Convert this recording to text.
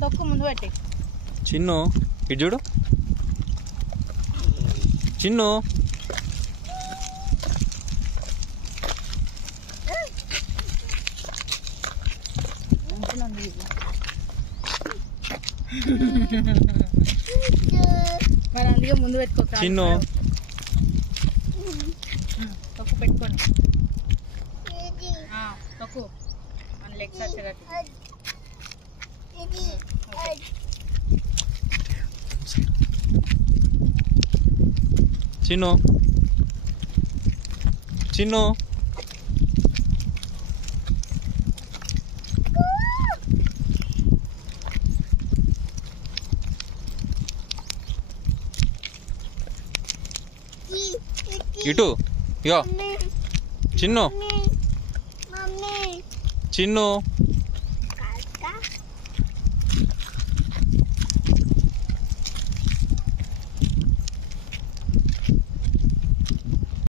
తొక్కు ముందు పెట్టి. చిన్ను ఇటు చూడు. చిన్ను మరి అందుకే ముందు పెట్టుకో. చిన్ను తొక్కు పెట్టుకోండి. తొక్కు మన లెగ్స్ వచ్చేటట్టు. చిన్ను చిన్ను ఇటు ఇగో చిన్ను చిన్ను